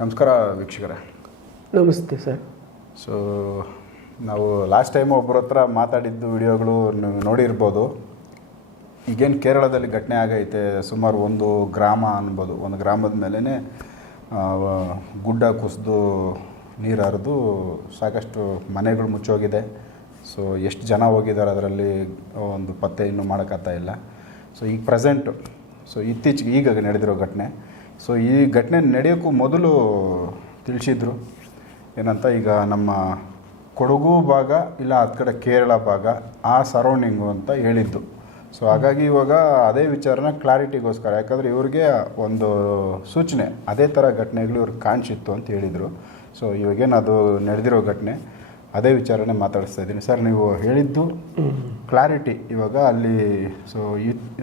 ನಮಸ್ಕಾರ ವೀಕ್ಷಕರೇ. ನಮಸ್ತೆ ಸರ್. ಸೊ ನಾವು ಲಾಸ್ಟ್ ಟೈಮ್ ಒಬ್ಬರ ಹತ್ರ ಮಾತಾಡಿದ್ದು ವಿಡಿಯೋಗಳು ನೀವು ನೋಡಿರ್ಬೋದು. ಈಗೇನು ಕೇರಳದಲ್ಲಿ ಘಟನೆ ಆಗೈತೆ ಸುಮಾರು ಒಂದು ಗ್ರಾಮ ಅನ್ಬೋದು. ಒಂದು ಗ್ರಾಮದ ಮೇಲೇ ಗುಡ್ಡ ಕುಸಿದು ನೀರು ಹರಿದು ಸಾಕಷ್ಟು ಮನೆಗಳು ಮುಚ್ಚೋಗಿದೆ. ಸೊ ಎಷ್ಟು ಜನ ಹೋಗಿದ್ದಾರೆ ಅದರಲ್ಲಿ ಒಂದು ಪತ್ತೆ ಇನ್ನೂ ಮಾಡೋಕ್ಕಾಗ್ತಾ ಇಲ್ಲ. ಸೊ ಈಗ ಪ್ರೆಸೆಂಟು ಸೊ ಇತ್ತೀಚೆಗೆ ಈಗ ನಡೆದಿರೋ ಘಟನೆ. ಸೊ ಈ ಘಟನೆ ನಡೆಯೋಕ್ಕೂ ಮೊದಲು ತಿಳಿಸಿದ್ರು. ಏನಂತ, ಈಗ ನಮ್ಮ ಕೊಡಗು ಭಾಗ ಇಲ್ಲ ಹತ್ತು ಕಡೆ ಕೇರಳ ಭಾಗ, ಆ ಸರೌಂಡಿಂಗು ಅಂತ ಹೇಳಿದ್ದು. ಸೊ ಹಾಗಾಗಿ ಇವಾಗ ಅದೇ ವಿಚಾರನ ಕ್ಲಾರಿಟಿಗೋಸ್ಕರ, ಯಾಕಂದರೆ ಇವ್ರಿಗೆ ಒಂದು ಸೂಚನೆ, ಅದೇ ಥರ ಘಟನೆಗಳು ಇವ್ರಿಗೆ ಕಾಣಿಸಿತ್ತು ಅಂತ ಹೇಳಿದರು. ಸೊ ಇವಾಗೇನು ಅದು ನಡೆದಿರೋ ಘಟನೆ. ಅದೇ ವಿಚಾರನೇ ಮಾತಾಡಿಸ್ತಾ ಇದ್ದೀನಿ. ಸರ್ ನೀವು ಹೇಳಿದ್ದು ಕ್ಲಾರಿಟಿ ಇವಾಗ ಅಲ್ಲಿ ಸೊ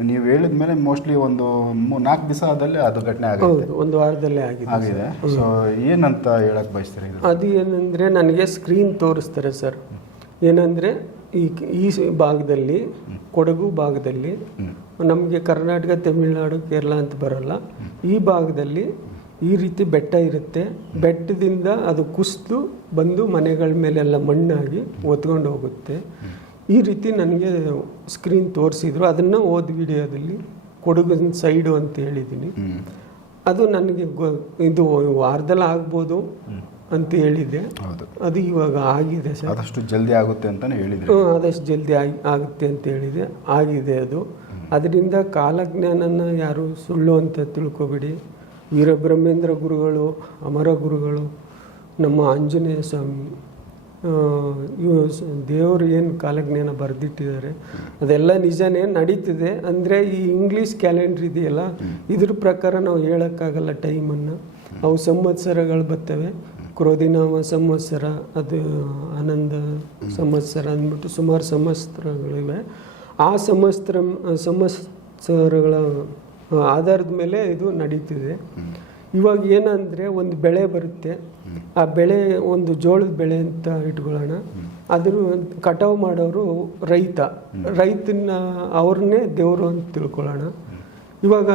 ನೀವು ಹೇಳಿದ ಮೇಲೆ ಮೋಸ್ಟ್ಲಿ ಒಂದು ಮೂ- ನಾಲ್ಕು ದಿವಸದಲ್ಲಿ ಅದು ಘಟನೆ ಆಗಿದೆ ಒಂದು ವಾರದಲ್ಲೇ ಆಗಿದೆ ಆಗಿದೆ. ಸೊ ಏನಂತ ಹೇಳಕ್ ಬಯಸ್ತಾರೆ ಅದು ಏನಂದರೆ ನನಗೆ ಸ್ಕ್ರೀನ್ ತೋರಿಸ್ತಾರೆ ಸರ್. ಏನಂದರೆ ಈ ಈ ಭಾಗದಲ್ಲಿ ಕೊಡಗು ಭಾಗದಲ್ಲಿ ನಮಗೆ ಕರ್ನಾಟಕ ತಮಿಳುನಾಡು ಕೇರಳ ಅಂತ ಬರೋಲ್ಲ. ಈ ಭಾಗದಲ್ಲಿ ಈ ರೀತಿ ಬೆಟ್ಟ ಇರುತ್ತೆ. ಬೆಟ್ಟದಿಂದ ಅದು ಕುಸಿದು ಬಂದು ಮನೆಗಳ ಮೇಲೆಲ್ಲ ಮಣ್ಣಾಗಿ ಒತ್ಕೊಂಡು ಹೋಗುತ್ತೆ. ಈ ರೀತಿ ನನಗೆ ಸ್ಕ್ರೀನ್ ತೋರಿಸಿದ್ರು. ಅದನ್ನು ಓದ್ ವಿಡಿಯೋದಲ್ಲಿ ಕೊಡಗಿನ ಸೈಡು ಅಂತ ಹೇಳಿದ್ದೀನಿ ಅದು ನನಗೆ ಗೊ- ಇದು ವಾರದಲ್ಲಿ ಆಗ್ಬೋದು ಅಂತ ಹೇಳಿದೆ. ಅದು ಇವಾಗ ಆಗಿದೆ ಸರ್. ಆದಷ್ಟು ಜಲ್ದಿ ಆಗುತ್ತೆ ಅಂತ ಹೇಳಿದ್ರು. ಆದಷ್ಟು ಜಲ್ದಿ ಆಗಿ ಆಗುತ್ತೆ ಅಂತ ಹೇಳಿದೆ. ಆಗಿದೆ ಅದು. ಅದರಿಂದ ಕಾಲಜ್ಞಾನನ ಯಾರು ಸುಳ್ಳು ಅಂತ ತಿಳ್ಕೊಬೇಡಿ. ವೀರಬ್ರಹ್ಮೇಂದ್ರ ಗುರುಗಳು, ಅಮರ ಗುರುಗಳು, ನಮ್ಮ ಆಂಜನೇಯ ಸ್ವಾಮಿ ಇವು ದೇವರು ಏನು ಕಾಲಜ್ಞಾನ ಬರೆದಿಟ್ಟಿದ್ದಾರೆ, ಅದೆಲ್ಲ ನಿಜನೇ ನಡೀತಿದೆ. ಅಂದರೆ ಈ ಇಂಗ್ಲೀಷ್ ಕ್ಯಾಲೆಂಡ್ರ್ ಇದೆಯಲ್ಲ, ಇದ್ರ ಪ್ರಕಾರ ನಾವು ಹೇಳೋಕ್ಕಾಗಲ್ಲ ಟೈಮನ್ನು. ಅವು ಸಂವತ್ಸರಗಳು ಬರ್ತವೆ. ಕ್ರೋಧಿನಾಮ ಸಂವತ್ಸರ, ಅದು ಆನಂದ ಸಂವತ್ಸರ ಅಂದ್ಬಿಟ್ಟು ಸುಮಾರು ಸಂವತ್ಸರಗಳಿವೆ. ಆ ಸಂವತ್ಸರ ಸಂವತ್ಸರಗಳ ಆಧಾರದ ಮೇಲೆ ಇದು ನಡೀತಿದೆ. ಇವಾಗ ಏನಂದರೆ ಒಂದು ಬೆಳೆ ಬರುತ್ತೆ. ಆ ಬೆಳೆ ಒಂದು ಜೋಳದ ಬೆಳೆ ಅಂತ ಇಟ್ಕೊಳ್ಳೋಣ. ಅದ್ರ ಕಟಾವು ಮಾಡೋರು ರೈತ. ರೈತನ ಅವ್ರನ್ನೇ ದೇವರು ಅಂತ ತಿಳ್ಕೊಳ್ಳೋಣ. ಇವಾಗ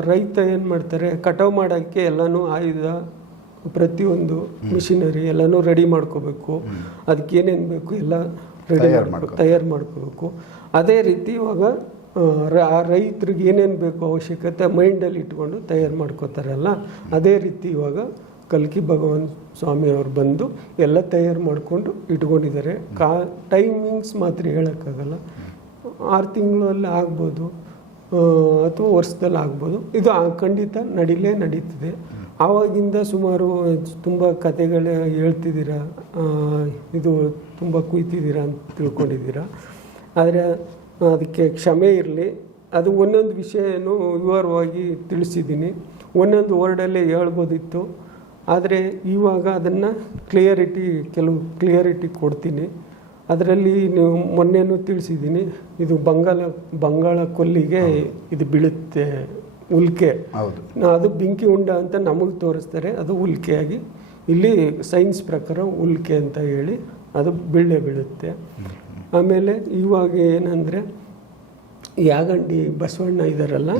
ರೈತ ಏನು ಮಾಡ್ತಾರೆ ಕಟಾವು ಮಾಡೋಕ್ಕೆ ಎಲ್ಲನೂ ಆಯುಧ ಪ್ರತಿಯೊಂದು ಮಿಷಿನರಿ ಎಲ್ಲನೂ ರೆಡಿ ಮಾಡ್ಕೋಬೇಕು. ಅದಕ್ಕೆ ಏನೇನು ಬೇಕು ಎಲ್ಲ ರೆಡಿ ಮಾಡ್ಕೋ ತಯಾರು ಮಾಡ್ಕೋಬೇಕು. ಅದೇ ರೀತಿ ಇವಾಗ ಆ, ರೈತರಿಗೆ ಏನೇನು ಬೇಕು ಅವಶ್ಯಕತೆ ಮೈಂಡಲ್ಲಿ ಇಟ್ಕೊಂಡು ತಯಾರು ಮಾಡ್ಕೋತಾರಲ್ಲ ಅದೇ ರೀತಿ ಇವಾಗ ಕಲ್ಕಿ ಭಗವಾನ್ ಸ್ವಾಮಿ ಅವ್ರು ಬಂದು ಎಲ್ಲ ತಯಾರು ಮಾಡಿಕೊಂಡು ಇಟ್ಕೊಂಡಿದ್ದಾರೆ. ಕಾ ಟೈಮಿಂಗ್ಸ್ ಮಾತ್ರ ಹೇಳೋಕ್ಕಾಗಲ್ಲ. ಆರು ತಿಂಗಳಲ್ಲಿ ಆಗ್ಬೋದು ಅಥವಾ ವರ್ಷದಲ್ಲಿ ಆಗ್ಬೋದು. ಇದು ಖಂಡಿತ ನಡಿಲೇ ನಡೀತಿದೆ. ಆವಾಗಿಂದ ಸುಮಾರು ತುಂಬ ಕತೆಗಳು ಹೇಳ್ತಿದ್ದೀರಾ? ಇದು ತುಂಬ ಕುಯ್ತಿದ್ದೀರಾ ಅಂತ ತಿಳ್ಕೊಂಡಿದ್ದೀರಾ? ಆದರೆ ಅದಕ್ಕೆ ಕ್ಷಮೆ ಇರಲಿ. ಅದು ಒಂದೊಂದು ವಿಷಯನೂ ವಿವರವಾಗಿ ತಿಳಿಸಿದ್ದೀನಿ. ಒಂದೊಂದು ವರ್ಡಲ್ಲೇ ಹೇಳ್ಬೋದಿತ್ತು. ಆದರೆ ಇವಾಗ ಅದನ್ನು ಕ್ಲಿಯರಿಟಿ ಕೆಲವು ಕ್ಲಿಯರಿಟಿ ಕೊಡ್ತೀನಿ. ಅದರಲ್ಲಿ ನೀವು ಮೊನ್ನೆನೂ ತಿಳಿಸಿದ್ದೀನಿ. ಇದು ಬಂಗಾಳ ಬಂಗಾಳ ಕೊಲ್ಲಿಗೆ ಇದು ಬೀಳುತ್ತೆ ಉಲ್ಕೆ. ಹೌದು. ಅದು ಬೆಂಕಿ ಉಂಡ ಅಂತ ನಮಗೆ ತೋರಿಸ್ತಾರೆ. ಅದು ಉಲ್ಕೆಯಾಗಿ. ಇಲ್ಲಿ ಸೈನ್ಸ್ ಪ್ರಕಾರ ಉಲ್ಕೆ ಅಂತ ಹೇಳಿ ಅದು ಬೀಳೇ ಬೀಳುತ್ತೆ. ಆಮೇಲೆ ಇವಾಗ ಏನಂದರೆ ಯಾಗಂಡಿ ಬಸವಣ್ಣ ಇದ್ದಾರಲ್ಲ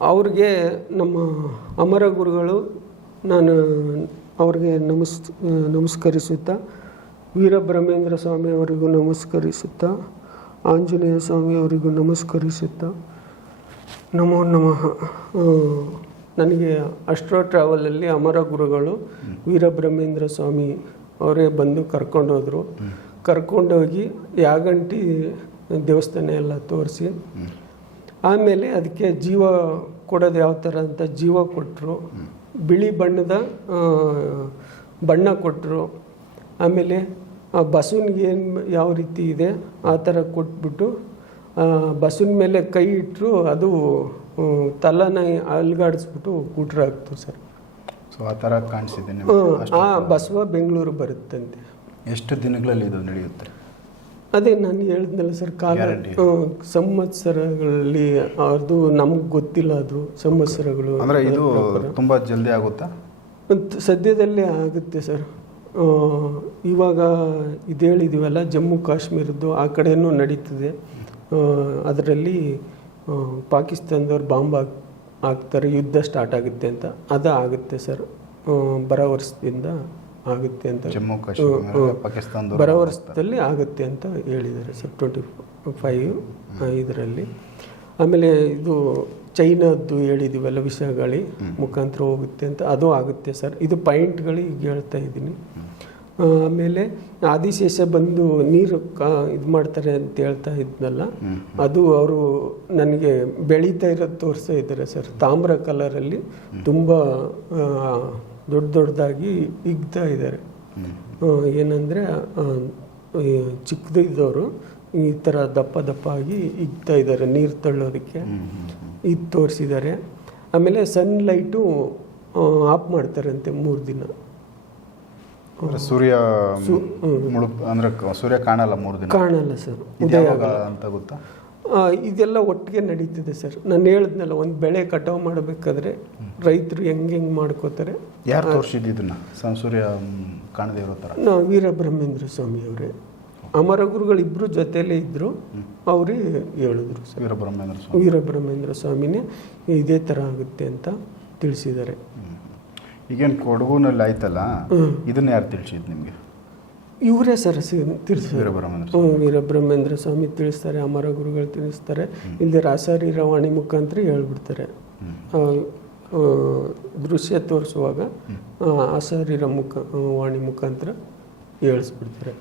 ಅವ್ರಿಗೆ ನಮ್ಮ ಅಮರ ಗುರುಗಳು ನಾನು ಅವ್ರಿಗೆ ನಮಸ್ ನಮಸ್ಕರಿಸುತ್ತಾ ವೀರಬ್ರಹ್ಮೇಂದ್ರ ಸ್ವಾಮಿ ಅವರಿಗೂ ನಮಸ್ಕರಿಸುತ್ತಾ ಆಂಜನೇಯ ಸ್ವಾಮಿ ಅವರಿಗೂ ನಮಸ್ಕರಿಸುತ್ತಾ ನಮೋ ನಮಃ. ನನಗೆ ಅಸ್ಟ್ರೋ ಟ್ರಾವೆಲಲ್ಲಿ ಅಮರ ಗುರುಗಳು ವೀರಬ್ರಹ್ಮೇಂದ್ರ ಸ್ವಾಮಿ ಅವರೇ ಬಂದು ಕರ್ಕೊಂಡೋದ್ರು. ಕರ್ಕೊಂಡೋಗಿ ಯಾಗಂಟಿ ದೇವಸ್ಥಾನ ಎಲ್ಲ ತೋರಿಸಿ ಆಮೇಲೆ ಅದಕ್ಕೆ ಜೀವ ಕೊಡೋದು ಯಾವ ಥರ ಅಂತ ಜೀವ ಕೊಟ್ಟರು ಬಿಳಿ ಬಣ್ಣದ ಬಣ್ಣ ಕೊಟ್ಟರು ಆಮೇಲೆ ಆ ಬಸವನಿಗೆ ಏನು ಯಾವ ರೀತಿ ಇದೆ ಆ ಥರ ಕೊಟ್ಬಿಟ್ಟು ಬಸವನ ಮೇಲೆ ಕೈ ಇಟ್ಟರು ಅದು ತಲನ ಅಲ್ಗಾಡಿಸ್ಬಿಟ್ಟು ಕೂಟ್ರ ಆಗ್ತು ಸರ್. ಸೊ ಆ ಥರ ಕಾಣಿಸಿದೆ ಆ ಬಸವ ಬೆಂಗಳೂರು ಬರುತ್ತಂತೆ. ಎಷ್ಟು ದಿನಗಳಲ್ಲಿ ಇದು ನಡೆಯುತ್ತೆ? ಅದೇ ನಾನು ಹೇಳಿದ್ನಲ್ಲ ಸರ್ ಕಾಲ ಸಂವತ್ಸರಗಳಲ್ಲಿ ಅದು ನಮಗೆ ಗೊತ್ತಿಲ್ಲ ಅದು ಸಂವತ್ಸರಗಳು ಅಂದರೆ ಇದು ತುಂಬ ಜಲ್ದಿ ಆಗುತ್ತಾ? ಸದ್ಯದಲ್ಲೇ ಆಗುತ್ತೆ ಸರ್. ಇವಾಗ ಇದು ಹೇಳಿದ್ದೀವಲ್ಲ ಜಮ್ಮು ಕಾಶ್ಮೀರದ್ದು ಆ ಕಡೆಯೂ ನಡೀತದೆ. ಅದರಲ್ಲಿ ಪಾಕಿಸ್ತಾನದವ್ರು ಬಾಂಬ್ ಹಾಕ್ ಹಾಕ್ತಾರೆ ಯುದ್ಧ ಸ್ಟಾರ್ಟ್ ಆಗುತ್ತೆ ಅಂತ. ಅದು ಆಗುತ್ತೆ ಸರ್ ಬರೋ ವರ್ಷದಿಂದ ಆಗುತ್ತೆ ಅಂತ ಜಮ್ಮು ಕಾಶ್ಮೀರ ಬರೋ ವರ್ಷದಲ್ಲಿ ಆಗುತ್ತೆ ಅಂತ ಹೇಳಿದ್ದಾರೆ ಸರ್ ಟ್ವೆಂಟಿ ಫೈವ್ ಇದರಲ್ಲಿ. ಆಮೇಲೆ ಇದು ಚೈನಾದ್ದು ಹೇಳಿದ್ದೀವಲ್ಲ ವಿಷಯಗಳಿ ಮುಖಾಂತರ ಹೋಗುತ್ತೆ ಅಂತ. ಅದು ಆಗುತ್ತೆ ಸರ್. ಇದು ಪಾಯಿಂಟ್ಗಳು ಈಗ ಹೇಳ್ತಾ ಇದ್ದೀನಿ. ಆಮೇಲೆ ಆದಿಶೇಷ ಬಂದು ನೀರು ಕಾ ಇದು ಮಾಡ್ತಾರೆ ಅಂತ ಹೇಳ್ತಾ ಇದ್ನಲ್ಲ. ಅದು ಅವರು ನನಗೆ ಬೆಳೀತಾ ಇರೋದು ತೋರಿಸ್ತಾ ಇದ್ದಾರೆ ಸರ್. ತಾಮ್ರ ಕಲರಲ್ಲಿ ತುಂಬ ದೊಡ್ಡ ದೊಡ್ಡದಾಗಿ ಇಗ್ತಾ ಇದ್ದಾರೆ. ಏನಂದರೆ ಚಿಕ್ಕದಿದ್ದವರು ಈ ಥರ ದಪ್ಪ ದಪ್ಪ ಆಗಿ ಇಗ್ತಾ ಇದ್ದಾರೆ ನೀರು ತಳ್ಳೋದಕ್ಕೆ. ಇದು ತೋರಿಸಿದ್ದಾರೆ. ಆಮೇಲೆ ಸನ್ಲೈಟು ಆಫ್ ಮಾಡ್ತಾರಂತೆ ಮೂರು ದಿನ. ಸೂರ್ಯ ಅಂದ್ರೆ ಸೂರ್ಯ ಕಾಣಲ್ಲ ಮೂರು ದಿನ? ಕಾಣಲ್ಲ ಸರ್. ಉದಯ ಅಂತ ಗೊತ್ತಾ? ಇದೆಲ್ಲ ಒಟ್ಟಿಗೆ ನಡೀತಿದೆ ಸರ್. ನಾನು ಹೇಳಿದ್ನಲ್ಲ ಒಂದು ಬೆಳೆ ಕಟಾವು ಮಾಡಬೇಕಾದ್ರೆ ರೈತರು ಹೆಂಗೆ ಹೆಂಗೆ ಮಾಡ್ಕೋತಾರೆ? ಯಾರು ತೋರಿಸಿದ್ದು ಇದನ್ನ? ಸ- ಕಾಣದೇ ಇರೋ ಥರ ನಾವು ವೀರಬ್ರಹ್ಮೇಂದ್ರ ಸ್ವಾಮಿ ಅವರೇ. ಅಮರ ಗುರುಗಳಿಬ್ಬರು ಜೊತೆಯಲ್ಲೇ ಇದ್ದರು ಅವರೇ ಹೇಳಿದ್ರು ಸರ್. ವೀರಬ್ರಹ್ಮೇಂದ್ರ ಸ್ವಾಮಿ. ವೀರಬ್ರಹ್ಮೇಂದ್ರ ಸ್ವಾಮಿನೇ ಇದೇ ಥರ ಆಗುತ್ತೆ ಅಂತ ತಿಳಿಸಿದ್ದಾರೆ. ಈಗೇನು ಕೊಡಗುನಲ್ಲಿ ಆಯ್ತಲ್ಲ? ಇದನ್ನ ಯಾರು ತಿಳಿಸಿದ್ದು ನಿಮಗೆ? ಇವರೇ ಸರ್ ತಿಳಿಸ್ತಾರೆ ವೀರಬ್ರಹ್ಮೇಂದ್ರ ಸ್ವಾಮಿ. ತಿಳಿಸ್ತಾರೆ ಅಮರ ಗುರುಗಳು ತಿಳಿಸ್ತಾರೆ. ಇಲ್ಲಿ ರಾಸಾರಿ ರವಾಣಿ ಮುಖಾಂತರ ಹೇಳ್ಬಿಡ್ತಾರೆ. ದೃಶ್ಯ ತೋರಿಸುವಾಗ ಆಸಾರಿರ ಮುಖ ವಾಣಿ ಮುಖಾಂತರ ಹೇಳಿಸ್ಬಿಡ್ತಾರೆ.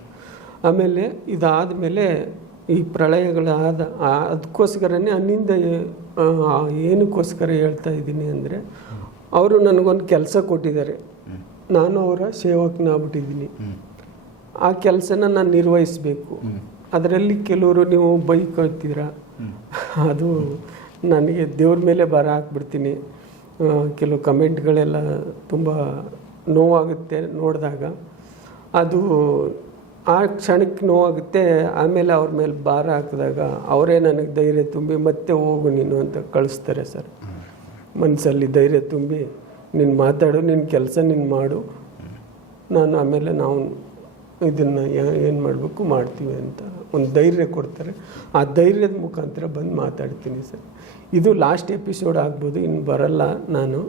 ಆಮೇಲೆ ಇದಾದ ಮೇಲೆ ಈ ಪ್ರಳಯಗಳಾದ ಅದಕ್ಕೋಸ್ಕರನೇ ಅನ್ನಿಂದ ಏ- ಏನಕ್ಕೋಸ್ಕರ ಹೇಳ್ತಾ ಇದ್ದೀನಿ ಅಂದರೆ ಅವರು ನನಗೊಂದು ಕೆಲಸ ಕೊಟ್ಟಿದ್ದಾರೆ. ನಾನು ಅವರ ಸೇವಕನಾಗ್ಬಿಟ್ಟಿದ್ದೀನಿ. ಆ ಕೆಲಸನ ನಾನು ನಿರ್ವಹಿಸಬೇಕು. ಅದರಲ್ಲಿ ಕೆಲವರು ನೀವು ಬೈಕ್ ಹೋಗ್ತೀರಾ ಅದು ನನಗೆ ದೇವ್ರ ಮೇಲೆ ಭಾರ ಹಾಕ್ಬಿಡ್ತೀನಿ. ಕೆಲವು ಕಮೆಂಟ್ಗಳೆಲ್ಲ ತುಂಬ ನೋವಾಗುತ್ತೆ ನೋಡಿದಾಗ. ಅದು ಆ ಕ್ಷಣಕ್ಕೆ ನೋವಾಗುತ್ತೆ, ಆಮೇಲೆ ಅವ್ರ ಮೇಲೆ ಭಾರ ಹಾಕಿದಾಗ ಅವರೇ ನನಗೆ ಧೈರ್ಯ ತುಂಬಿ ಮತ್ತೆ ಹೋಗು ನೀನು ಅಂತ ಕಳಿಸ್ತಾರೆ ಸರ್. ಮನಸ್ಸಲ್ಲಿ ಧೈರ್ಯ ತುಂಬಿ, ನೀನು ಮಾತಾಡು ನಿನ್ನ ಕೆಲಸ ನೀನು ಮಾಡು. ನಾನು ಆಮೇಲೆ ನಾವು ಇದನ್ನು ಏನು ಮಾಡಬೇಕು ಮಾಡ್ತೀವಿ ಅಂತ ಒಂದು ಧೈರ್ಯ ಕೊಡ್ತಾರೆ. ಆ ಧೈರ್ಯದ ಮುಖಾಂತರ ಬಂದು ಮಾತಾಡ್ತೀನಿ ಸರ್. ಇದು ಲಾಸ್ಟ್ ಎಪಿಸೋಡ್ ಆಗ್ಬೋದು ಇನ್ನು ಬರಲ್ಲ ನಾನು.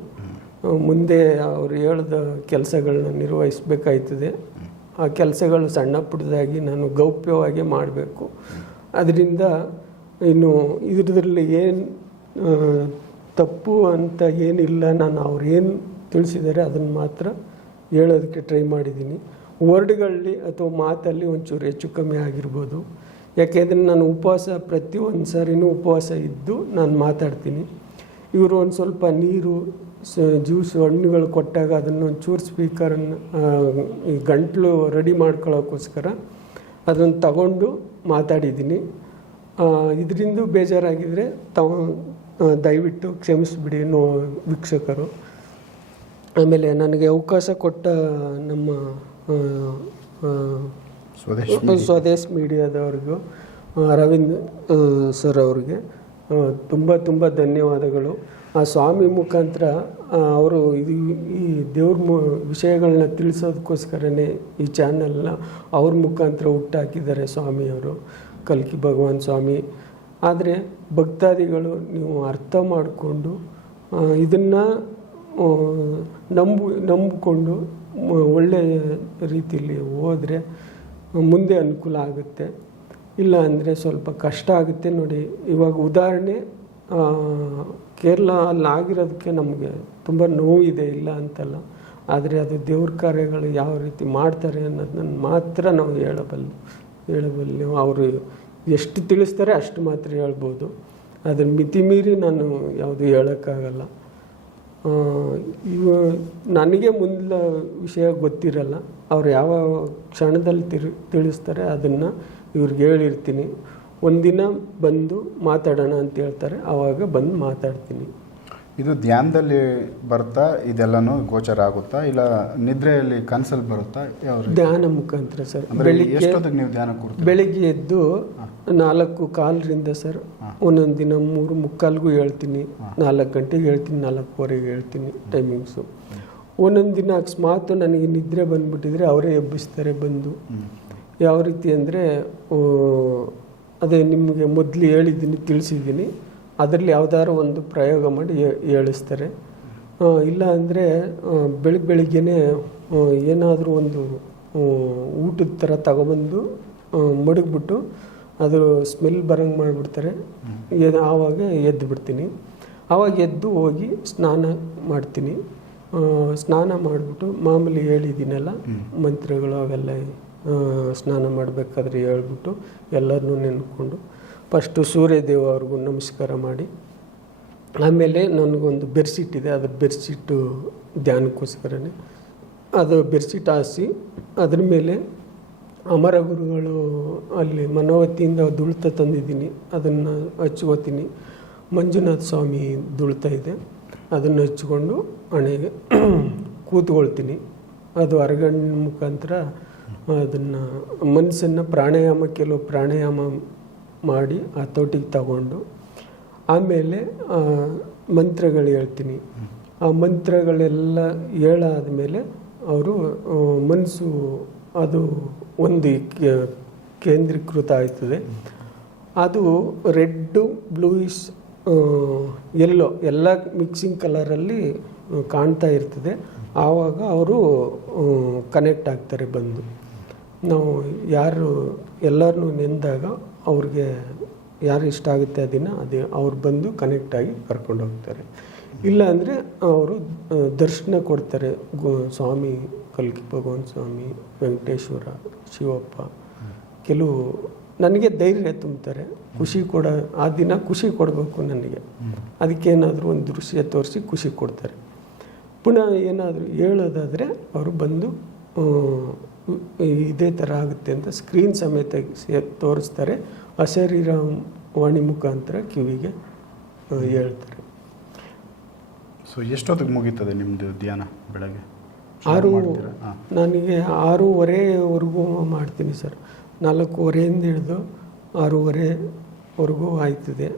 ಮುಂದೆ ಅವ್ರು ಹೇಳ್ದ ಕೆಲಸಗಳನ್ನ ನಿರ್ವಹಿಸಬೇಕಾಯ್ತದೆ. ಆ ಕೆಲಸಗಳು ಸಣ್ಣ ಪುಟ್ಟದಾಗಿ ನಾನು ಗೌಪ್ಯವಾಗಿ ಮಾಡಬೇಕು. ಅದರಿಂದ ಇನ್ನು ಇದರಲ್ಲಿ ಏನು ತಪ್ಪು ಅಂತ ಏನಿಲ್ಲ ನಾನು ಅವ್ರು ಏನು ತಿಳಿಸಿದ್ದಾರೆ ಅದನ್ನು ಮಾತ್ರ ಹೇಳೋದಕ್ಕೆ ಟ್ರೈ ಮಾಡಿದ್ದೀನಿ. ವರ್ಡ್ಗಳಲ್ಲಿ ಅಥವಾ ಮಾತಲ್ಲಿ ಒಂಚೂರು ಹೆಚ್ಚು ಕಮ್ಮಿ ಆಗಿರ್ಬೋದು. ಯಾಕೆಂದರೆ ನಾನು ಉಪವಾಸ ಪ್ರತಿಯೊಂದು ಸಾರಿನೂ ಉಪವಾಸ ಇದ್ದು ನಾನು ಮಾತಾಡ್ತೀನಿ. ಇವರು ಒಂದು ಸ್ವಲ್ಪ ನೀರು ಜ್ಯೂಸ್, ಹಣ್ಣುಗಳು ಕೊಟ್ಟಾಗ ಅದನ್ನು ಒಂಚೂರು ಸ್ಪೀಕರನ್ನು ಈ ಗಂಟ್ಲು ರೆಡಿ ಮಾಡ್ಕೊಳ್ಳೋಕ್ಕೋಸ್ಕರ ಅದನ್ನು ತಗೊಂಡು ಮಾತಾಡಿದ್ದೀನಿ. ಇದರಿಂದ ಬೇಜಾರಾಗಿದ್ದರೆ ತಾವು ದಯವಿಟ್ಟು ಕ್ಷಮಿಸಿಬಿಡಿ ನೋ ವೀಕ್ಷಕರು. ಆಮೇಲೆ ನನಗೆ ಅವಕಾಶ ಕೊಟ್ಟ ನಮ್ಮ ಸ್ವದೇಶ್ ಸ್ವದೇಶ್ ಮೀಡಿಯಾದವ್ರಿಗೂ ಅರವಿಂದ್ ಸರ್ ಅವ್ರಿಗೆ ತುಂಬ ತುಂಬ ಧನ್ಯವಾದಗಳು. ಆ ಸ್ವಾಮಿ ಮುಖಾಂತರ ಅವರು ಇದು ಈ ದೇವ್ರ ಮು ವಿಷಯಗಳನ್ನ ತಿಳಿಸೋದಕ್ಕೋಸ್ಕರನೇ ಈ ಚಾನಲ್ನ ಅವ್ರ ಮುಖಾಂತರ ಹುಟ್ಟಾಕಿದ್ದಾರೆ ಸ್ವಾಮಿಯವರು. ಕಲ್ಕಿ ಭಗವಾನ್ ಸ್ವಾಮಿ. ಆದರೆ ಭಕ್ತಾದಿಗಳು ನೀವು ಅರ್ಥ ಮಾಡಿಕೊಂಡು ಇದನ್ನು ನಂಬು ನಂಬಿಕೊಂಡು ಒಳ್ಳೆಯ ರೀತಿಯಲ್ಲಿ ಹೋದರೆ ಮುಂದೆ ಅನುಕೂಲ ಆಗುತ್ತೆ. ಇಲ್ಲ ಅಂದರೆ ಸ್ವಲ್ಪ ಕಷ್ಟ ಆಗುತ್ತೆ ನೋಡಿ. ಇವಾಗ ಉದಾಹರಣೆ ಕೇರಳ ಅಲ್ಲಿ ಆಗಿರೋದಕ್ಕೆ ನಮಗೆ ತುಂಬ ನೋವಿದೆ ಇಲ್ಲ ಅಂತಲ್ಲ. ಆದರೆ ಅದು ದೇವ್ರ ಕಾರ್ಯಗಳು ಯಾವ ರೀತಿ ಮಾಡ್ತಾರೆ ಅನ್ನೋದನ್ನ ಮಾತ್ರ ನಾವು ಹೇಳಬಲ್ಲೆ ಹೇಳಬಲ್ಲೆ ಅವರು ಎಷ್ಟು ತಿಳಿಸ್ತಾರೆ ಅಷ್ಟು ಮಾತ್ರ ಹೇಳ್ಬೋದು. ಅದನ್ನು ಮಿತಿ ಮೀರಿ ನಾನು ಯಾವುದು ಹೇಳೋಕ್ಕಾಗಲ್ಲ. ಇವ ನನಗೆ ಮುಂದಿನ ವಿಷಯ ಗೊತ್ತಿರಲ್ಲ. ಅವ್ರು ಯಾವ ಕ್ಷಣದಲ್ಲಿ ತಿರು, ತಿಳಿಸ್ತಾರೆ ಅದನ್ನು ಇವ್ರಿಗೆ ಹೇಳಿರ್ತೀನಿ. ಒಂದಿನ ಬಂದು ಮಾತಾಡೋಣ ಅಂತ ಹೇಳ್ತಾರೆ. ಆವಾಗ ಬಂದು ಮಾತಾಡ್ತೀನಿ. ಇದು ಧ್ಯಾನದಲ್ಲಿ ಬರ್ತಾ ಇದೆಲ್ಲನೂ ಗೋಚರ ಆಗುತ್ತಾ? ಇಲ್ಲ ನಿದ್ರೆಯಲ್ಲಿ ಕನ್ಸಲ್ಲಿ ಬರುತ್ತಾ? ಧ್ಯಾನ ಮುಖಾಂತರ ಸರ್. ಬೆಳಿಗ್ಗೆ ನೀವು ಧ್ಯಾನ ಬೆಳಿಗ್ಗೆ ಎದ್ದು ನಾಲ್ಕು ಕಾಲರಿಂದ ಸರ್ ಒಂದೊಂದು ದಿನ ಮೂರು ಮುಕ್ಕಾಲ್ಗೂ ಹೇಳ್ತೀನಿ. ನಾಲ್ಕು ಗಂಟೆಗೆ ಹೇಳ್ತೀನಿ ನಾಲ್ಕೂವರೆಗೆ ಹೇಳ್ತೀನಿ ಟೈಮಿಂಗ್ಸು ಒಂದೊಂದು ದಿನ ಅಕಸ್ಮಾತ್ ನನಗೆ ನಿದ್ರೆ ಬಂದುಬಿಟ್ಟಿದ್ರೆ ಅವರೇ ಎಬ್ಬಿಸ್ತಾರೆ ಬಂದು. ಯಾವ ರೀತಿ ಅಂದರೆ ಅದೇ ನಿಮಗೆ ಮೊದಲು ಹೇಳಿದ್ದೀನಿ ತಿಳಿಸಿದ್ದೀನಿ. ಅದರಲ್ಲಿ ಯಾವುದಾದ್ರು ಒಂದು ಪ್ರಯೋಗ ಮಾಡಿ ಹೇಳಿಸ್ತಾರೆ. ಇಲ್ಲ ಅಂದರೆ ಬೆಳಿಗ್ಗೆ ಬೆಳಿಗ್ಗೆನೆ ಏನಾದರೂ ಒಂದು ಊಟದ ಥರ ತಗೊಬಂದು ಮಡಗಿಬಿಟ್ಟು ಅದು ಸ್ಮೆಲ್ ಬರಂಗೆ ಮಾಡಿಬಿಡ್ತಾರೆ. ಆವಾಗ ಎದ್ದು ಬಿಡ್ತೀನಿ ಆವಾಗ ಎದ್ದು ಹೋಗಿ ಸ್ನಾನ ಮಾಡ್ತೀನಿ. ಸ್ನಾನ ಮಾಡಿಬಿಟ್ಟು ಮಾಮೂಲಿ ಹೇಳಿದ್ದೀನಲ್ಲ ಮಂತ್ರಗಳು ಅವೆಲ್ಲ ಸ್ನಾನ ಮಾಡಬೇಕಾದ್ರೆ ಹೇಳ್ಬಿಟ್ಟು ಎಲ್ಲರನ್ನೂ ನೆನ್ಕೊಂಡು ಫಸ್ಟು ಸೂರ್ಯದೇವ ಅವ್ರಿಗೂ ನಮಸ್ಕಾರ ಮಾಡಿ. ಆಮೇಲೆ ನನಗೊಂದು ಬೆರ್ಸಿಟ್ಟಿದೆ ಅದು ಅದ್ರ ಬೆಡ್ಶೀಟು ಧ್ಯಾನಕ್ಕೋಸ್ಕರನೇ. ಅದು ಬೆಡ್ಶೀಟ್ ಹಾಸಿ ಅದ್ರ ಮೇಲೆ ಅಮರ ಗುರುಗಳು ಅಲ್ಲಿ ಮನೋವತಿಯಿಂದ ದುಳ್ತ ತಂದಿದ್ದೀನಿ, ಅದನ್ನು ಹಚ್ಕೋತೀನಿ ಮಂಜುನಾಥ ಸ್ವಾಮಿ ದುಳ್ತ ಇದೆ, ಅದನ್ನು ಹಚ್ಕೊಂಡು ಹಣೆಗೆ ಕೂತ್ಕೊಳ್ತೀನಿ. ಅದು ಅರಗಣ್ಣ ಮುಖಾಂತರ ಅದನ್ನು ಮನಸ್ಸನ್ನು ಪ್ರಾಣಾಯಾಮ, ಕೆಲವು ಪ್ರಾಣಾಯಾಮ ಮಾಡಿ ಆ ತೋಟಿಗೆ ತಗೊಂಡು ಆಮೇಲೆ ಮಂತ್ರಗಳು ಹೇಳ್ತೀನಿ. ಆ ಮಂತ್ರಗಳೆಲ್ಲ ಹೇಳಾದ ಮೇಲೆ ಅವರು ಮನಸ್ಸು ಅದು ಒಂದು ಕೇಂದ್ರೀಕೃತ ಆಯ್ತದೆ. ಅದು ರೆಡ್ಡು, ಬ್ಲೂಯಿಶ್ ಎಲ್ಲೋ, ಎಲ್ಲ ಮಿಕ್ಸಿಂಗ್ ಕಲರಲ್ಲಿ ಕಾಣ್ತಾ ಇರ್ತದೆ. ಆವಾಗ ಅವರು ಕನೆಕ್ಟ್ ಆಗ್ತಾರೆ ಬಂದು. ನಾವು ಯಾರು ಎಲ್ಲರನ್ನೂ ನೆಂದಾಗ ಅವ್ರಿಗೆ ಯಾರು ಇಷ್ಟ ಆಗುತ್ತೆ ಅದನ್ನು ಅದೇ ಅವ್ರು ಬಂದು ಕನೆಕ್ಟ್ ಆಗಿ ಕರ್ಕೊಂಡು ಹೋಗ್ತಾರೆ. ಇಲ್ಲ ಅಂದರೆ ಅವರು ದರ್ಶನ ಕೊಡ್ತಾರೆ, ಗೋ, ಸ್ವಾಮಿ, ಕಲ್ಕಿ, ಭಗವಾನ್ ಸ್ವಾಮಿ, ವೆಂಕಟೇಶ್ವರ, ಶಿವಪ್ಪ. ಕೆಲವು ನನಗೆ ಧೈರ್ಯ ತುಂಬ್ತಾರೆ. ಖುಷಿ ಕೊಡ, ಆ ದಿನ ಖುಷಿ ಕೊಡಬೇಕು ನನಗೆ. ಅದಕ್ಕೇನಾದರೂ ಒಂದು ದೃಶ್ಯ ತೋರಿಸಿ ಖುಷಿ ಕೊಡ್ತಾರೆ. ಪುನಃ ಏನಾದರೂ ಹೇಳೋದಾದರೆ, ಅವರು ಬಂದು ಇದೇ ಥರ ಆಗುತ್ತೆ ಅಂತ ಸ್ಕ್ರೀನ್ ಸಮೇತ ತೋರಿಸ್ತಾರೆ. ಅಶರೀರ ವಾಣಿ ಮುಖಾಂತರ ಕಿವಿಗೆ ಹೇಳ್ತಾರೆ. ಸೊ ಎಷ್ಟೊತ್ತಿಗೆ ಮುಗೀತದೆ ನಿಮ್ಮದು ಧ್ಯಾನ ಬೆಳಗ್ಗೆ? ಆರು. ನನಗೆ ಆರೂವರೆವರೆಗೂ ಮಾಡ್ತೀನಿ ಸರ್ ನಾಲ್ಕೂವರೆಯಿಂದ ಹಿಡಿದು ಆರೂವರೆವರೆಗೂ ಆಯ್ತದೆ.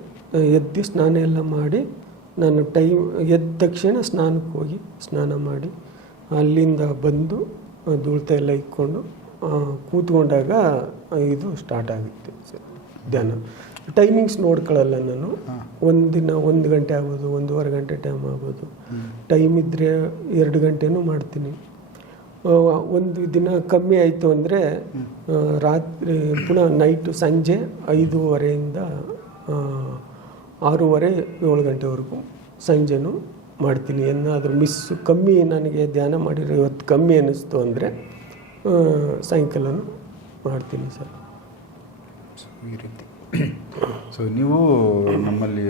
ಎದ್ದು ಸ್ನಾನ ಎಲ್ಲ ಮಾಡಿ ನಾನು ಟೈಮ್ ಎದ್ದ ತಕ್ಷಣ ಸ್ನಾನಕ್ಕೆ ಹೋಗಿ ಸ್ನಾನ ಮಾಡಿ ಅಲ್ಲಿಂದ ಬಂದು ಧೂಳ್ತ ಎಲ್ಲ ಇಕ್ಕೊಂಡು ಕೂತ್ಕೊಂಡಾಗ ಇದು ಸ್ಟಾರ್ಟ್ ಆಗುತ್ತೆ ಸರ್ ಧ್ಯಾನ. ಟೈಮಿಂಗ್ಸ್ ನೋಡ್ಕೊಳ್ಳಲ್ಲ ನಾನು. ಒಂದು ದಿನ ಒಂದು ಗಂಟೆ ಆಗ್ಬೋದು ಒಂದೂವರೆ ಗಂಟೆ ಟೈಮ್ ಆಗ್ಬೋದು. ಟೈಮ್ ಇದ್ದರೆ ಎರಡು ಗಂಟೆನೂ ಮಾಡ್ತೀನಿ. ಒಂದು ದಿನ ಕಮ್ಮಿ ಆಯಿತು ಅಂದರೆ ರಾತ್ರಿ ಪುನಃ ನೈಟು ಸಂಜೆ ಐದೂವರೆಯಿಂದ ಆರೂವರೆ ಏಳು ಗಂಟೆವರೆಗೂ ಸಂಜೆನೂ ಮಾಡ್ತೀನಿ ಏನಾದರೂ ಮಿಸ್ಸು ಕಮ್ಮಿ ನನಗೆ ಧ್ಯಾನ ಮಾಡಿರೋ ಇವತ್ತು ಕಮ್ಮಿ ಅನ್ನಿಸ್ತು ಅಂದರೆ ಸಾಯಂಕಾಲನೂ ಮಾಡ್ತೀನಿ ಸರ್. ಸೊ ಈ ರೀತಿ. ಸೊ ನೀವು ನಮ್ಮಲ್ಲಿ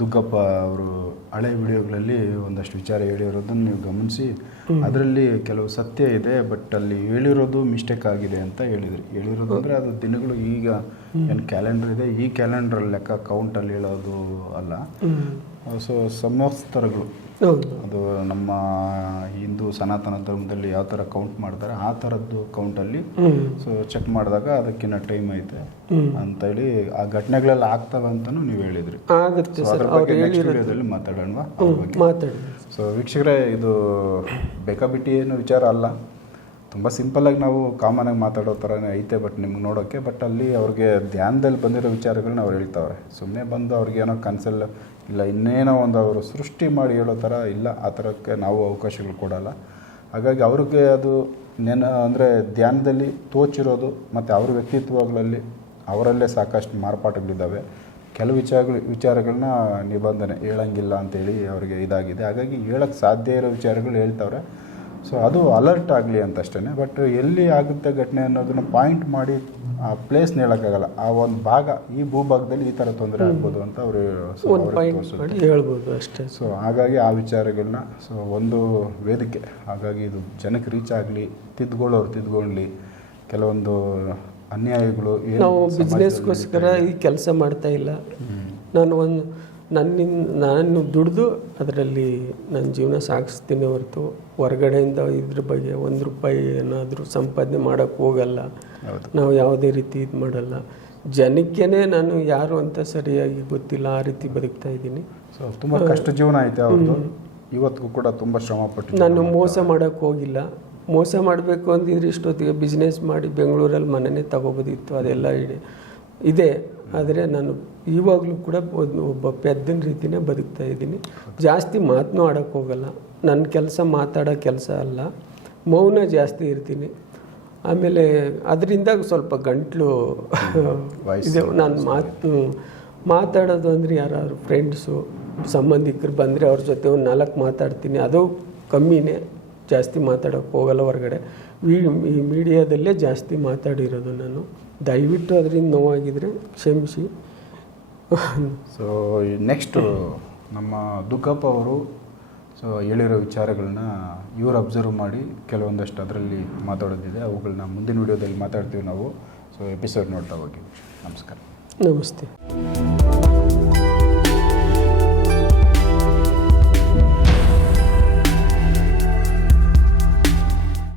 ದುಗ್ಗಪ್ಪ ಅವರು ಹಳೆ ವಿಡಿಯೋಗಳಲ್ಲಿ ಒಂದಷ್ಟು ವಿಚಾರ ಹೇಳಿರೋದನ್ನು ನೀವು ಗಮನಿಸಿ. ಅದರಲ್ಲಿ ಕೆಲವು ಸತ್ಯ ಇದೆ ಬಟ್ ಅಲ್ಲಿ ಹೇಳಿರೋದು ಮಿಸ್ಟೇಕ್ ಆಗಿದೆ ಅಂತ ಹೇಳಿದ್ರಿ. ಹೇಳಿರೋದು ಅಂದರೆ ಅದು ದಿನಗಳು ಈಗ ಏನು ಕ್ಯಾಲೆಂಡರ್ ಇದೆ? ಈ ಕ್ಯಾಲೆಂಡರ್ ಲೆಕ್ಕ ಕೌಂಟಲ್ಲಿ ಹೇಳೋದು ಅಲ್ಲ. ಸೊ ಸಮವಸ್ತರಗಳು. ಹೌದು ಅದು ನಮ್ಮ ಹಿಂದೂ ಸನಾತನ ಧರ್ಮದಲ್ಲಿ ಯಾವ ಥರ ಕೌಂಟ್ ಮಾಡ್ತಾರೆ ಆ ಥರದ್ದು ಕೌಂಟಲ್ಲಿ ಸೊ ಚೆಕ್ ಮಾಡಿದಾಗ ಅದಕ್ಕಿನ್ನ ಟೈಮ್ ಐತೆ ಅಂತೇಳಿ ಆ ಘಟನೆಗಳೆಲ್ಲ ಆಗ್ತವೆ ಅಂತಾನೂ ನೀವು ಹೇಳಿದ್ರಿ. ಅದ್ರ ಅವ್ರು ಬಗ್ಗೆ ನೆಕ್ಸ್ಟ್ ವಿಡಿಯೋದಲ್ಲಿ ಮಾತಾಡೋಣವಾ? ಬಗ್ಗೆ. ಮಾತಾಡಿ. ಸೊ ವೀಕ್ಷಕರೇ ಇದು ಬೇಕಾಬಿಟ್ಟಿ ಏನು ವಿಚಾರ ಅಲ್ಲ. ತುಂಬ ಸಿಂಪಲ್ಲಾಗಿ ನಾವು ಕಾಮನಾಗಿ ಮಾತಾಡೋ ಥರನೇ ಐತೆ ಬಟ್ ನಿಮ್ಗೆ ನೋಡೋಕ್ಕೆ ಬಟ್ ಅಲ್ಲಿ ಅವ್ರಿಗೆ ಧ್ಯಾನದಲ್ಲಿ ಬಂದಿರೋ ವಿಚಾರಗಳನ್ನ ಅವ್ರು ಹೇಳ್ತಾವ್ರೆ. ಸುಮ್ಮನೆ ಬಂದು ಅವ್ರಿಗೆ ಏನೋ ಕನಸಲ್ಲ ಇಲ್ಲ, ಇನ್ನೇನೋ ಒಂದು ಅವರು ಸೃಷ್ಟಿ ಮಾಡಿ ಹೇಳೋ ಥರ ಇಲ್ಲ, ಆ ಥರಕ್ಕೆ ನಾವು ಅವಕಾಶಗಳು ಕೊಡಲ್ಲ. ಹಾಗಾಗಿ ಅವ್ರಿಗೆ ಅದು ನೆನ, ಅಂದರೆ ಧ್ಯಾನದಲ್ಲಿ ತೋಚಿರೋದು ಮತ್ತು ಅವ್ರ ವ್ಯಕ್ತಿತ್ವಗಳಲ್ಲಿ ಅವರಲ್ಲೇ ಸಾಕಷ್ಟು ಮಾರ್ಪಾಟುಗಳಿದ್ದಾವೆ ಕೆಲವು ವಿಚಾರಗಳು, ವಿಚಾರಗಳನ್ನ ನಿಬಂಧನೆ ಹೇಳಂಗಿಲ್ಲ ಅಂತೇಳಿ ಅವರಿಗೆ ಇದಾಗಿದೆ. ಹಾಗಾಗಿ ಹೇಳಕ್ಕೆ ಸಾಧ್ಯ ಇರೋ ವಿಚಾರಗಳು ಹೇಳ್ತಾವ್ರೆ. ಸೊ ಅದು ಅಲರ್ಟ್ ಆಗಲಿ ಅಂತ ಅಷ್ಟೇ ಬಟ್ ಎಲ್ಲಿ ಆಗುತ್ತೆ ಘಟನೆ ಅನ್ನೋದನ್ನು ಪಾಯಿಂಟ್ ಮಾಡಿ ಆ ಪ್ಲೇಸ್ನ ಹೇಳೋಕ್ಕಾಗಲ್ಲ. ಆ ಒಂದು ಭಾಗ ಈ ಭೂಭಾಗದಲ್ಲಿ ಈ ಥರ ತೊಂದರೆ ಆಗ್ಬೋದು ಅಂತ ಅವರು ಹೇಳ್ಬೋದು ಅಷ್ಟೇ. ಸೊ ಹಾಗಾಗಿ ಆ ವಿಚಾರಗಳನ್ನ ಸೊ ಒಂದು ವೇದಿಕೆ ಹಾಗಾಗಿ ಇದು ಜನಕ್ಕೆ ರೀಚ್ ಆಗಲಿ ತಿದ್ಕೊಳ್ಳೋರು ತಿದ್ಕೊಳ್ಳಿ. ಕೆಲವೊಂದು ಅನ್ಯಾಯಗಳು ಏನು ನಾವು ಬಿಸ್ನೆಸ್ಗೋಸ್ಕರ ಈ ಕೆಲಸ ಮಾಡ್ತಾ ಇಲ್ಲ. ನಾನು ಒಂದು ನನ್ನಿಂದ ನಾನು ದುಡಿದು ಅದರಲ್ಲಿ ನನ್ನ ಜೀವನ ಸಾಗಿಸ್ತೀನಿ ಹೊರತು ಹೊರಗಡೆಯಿಂದ ಇದ್ರ ಬಗ್ಗೆ ಒಂದು ರೂಪಾಯಿ ಏನಾದರೂ ಸಂಪಾದನೆ ಮಾಡೋಕ್ಕೆ ಹೋಗಲ್ಲ. ನಾವು ಯಾವುದೇ ರೀತಿ ಇದು ಮಾಡಲ್ಲ. ಜನಕ್ಕೇನೆ ನಾನು ಯಾರು ಅಂತ ಸರಿಯಾಗಿ ಗೊತ್ತಿಲ್ಲ ಆ ರೀತಿ ಬದುಕ್ತಾ ಇದ್ದೀನಿ. ಸೊ ತುಂಬ ಕಷ್ಟ ಜೀವನ ಐತೆ ಅವ್ರದ್ದು ಇವತ್ತಿಗೂ ಕೂಡ ತುಂಬ ಶ್ರಮಪಟ್ಟು ನಾನು ಮೋಸ ಮಾಡೋಕ್ಕೆ ಹೋಗಿಲ್ಲ. ಮೋಸ ಮಾಡಬೇಕು ಅಂದಿದ್ರೆ ಇಷ್ಟೊತ್ತಿಗೆ ಬಿಸ್ನೆಸ್ ಮಾಡಿ ಬೆಂಗಳೂರಲ್ಲಿ ಮನೆನೇ ತಗೋಬೋದಿತ್ತು ಅದೆಲ್ಲ ಇದೆ. ಇದೆ. ಆದರೆ ನಾನು ಇವಾಗಲೂ ಕೂಡ ಒಬ್ಬ ಪೆದ್ದಿನ ರೀತಿನೇ ಬದುಕ್ತಾ ಇದ್ದೀನಿ. ಜಾಸ್ತಿ ಮಾತನ್ನೂ ಆಡೋಕ್ಕೆ ಹೋಗಲ್ಲ. ನನ್ನ ಕೆಲಸ ಮಾತಾಡೋ ಕೆಲಸ ಅಲ್ಲ. ಮೌನ ಜಾಸ್ತಿ ಇರ್ತೀನಿ. ಆಮೇಲೆ ಅದರಿಂದ ಸ್ವಲ್ಪ ಗಂಟ್ಲು ಇದೆ. ನಾನು ಮಾತು ಮಾತಾಡೋದು ಅಂದರೆ ಯಾರು ಫ್ರೆಂಡ್ಸು ಸಂಬಂಧಿಕರು ಬಂದರೆ ಅವ್ರ ಜೊತೆ ಒಂದು ನಾಲ್ಕು ಮಾತಾಡ್ತೀನಿ. ಅದು ಕಮ್ಮಿನೇ. ಜಾಸ್ತಿ ಮಾತಾಡೋಕ್ಕೆ ಹೋಗಲ್ಲ ಹೊರಗಡೆ. ಈ ಈ ಮೀಡಿಯಾದಲ್ಲೇ ಜಾಸ್ತಿ ಮಾತಾಡಿರೋದು ನಾನು. ದಯವಿಟ್ಟು ಅದರಿಂದ ನೋವಾಗಿದ್ದರೆ ಕ್ಷಮಿಸಿ. ಸೊ ನೆಕ್ಸ್ಟು ನಮ್ಮ ದುಃಖಪ್ಪ ಅವರು ಸೊ ಹೇಳಿರೋ ವಿಚಾರಗಳನ್ನ ಇವರು ಅಬ್ಸರ್ವ್ ಮಾಡಿ ಕೆಲವೊಂದಷ್ಟು ಅದರಲ್ಲಿ ಮಾತಾಡೋದಿದೆ. ಅವುಗಳನ್ನ ಮುಂದಿನ ವಿಡಿಯೋದಲ್ಲಿ ಮಾತಾಡ್ತೀವಿ ನಾವು. ಸೊ ಎಪಿಸೋಡ್ ನೋಡ್ತಾ ಹೋಗಿ. ನಮಸ್ಕಾರ. ನಮಸ್ತೆ.